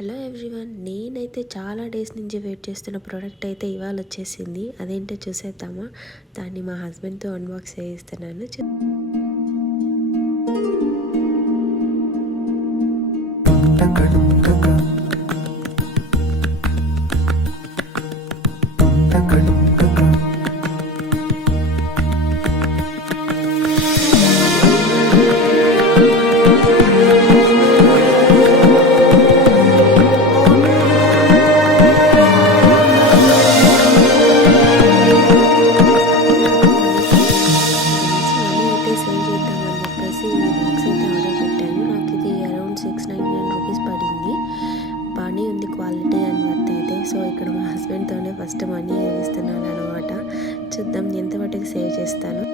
Hello everyone, నేనైతే చాలా days నుంచి వెయిట్ చేస్తున్న ప్రోడక్ట్ అయితే ఇవాళ వచ్చేసింది. అదేంటో చూసేద్దామా. దాన్ని మా హస్బెండ్తో అన్బాక్స్ చేయిస్తున్నాను. సేవ్ చేద్దామని చెప్పేసి ఈ బాక్స్ అయితే ఆర్డర్ పెట్టాను. నాకు ఇది అరౌండ్ 699 రూపీస్ పడింది. బాగానే ఉంది క్వాలిటీ అండ్ వర్త్ అయితే. సో ఇక్కడ మా హస్బెండ్తోనే ఫస్ట్ మనీ వేస్తున్నాను అనమాట. చూద్దాం ఎంత మటుకు సేవ్ చేస్తాను.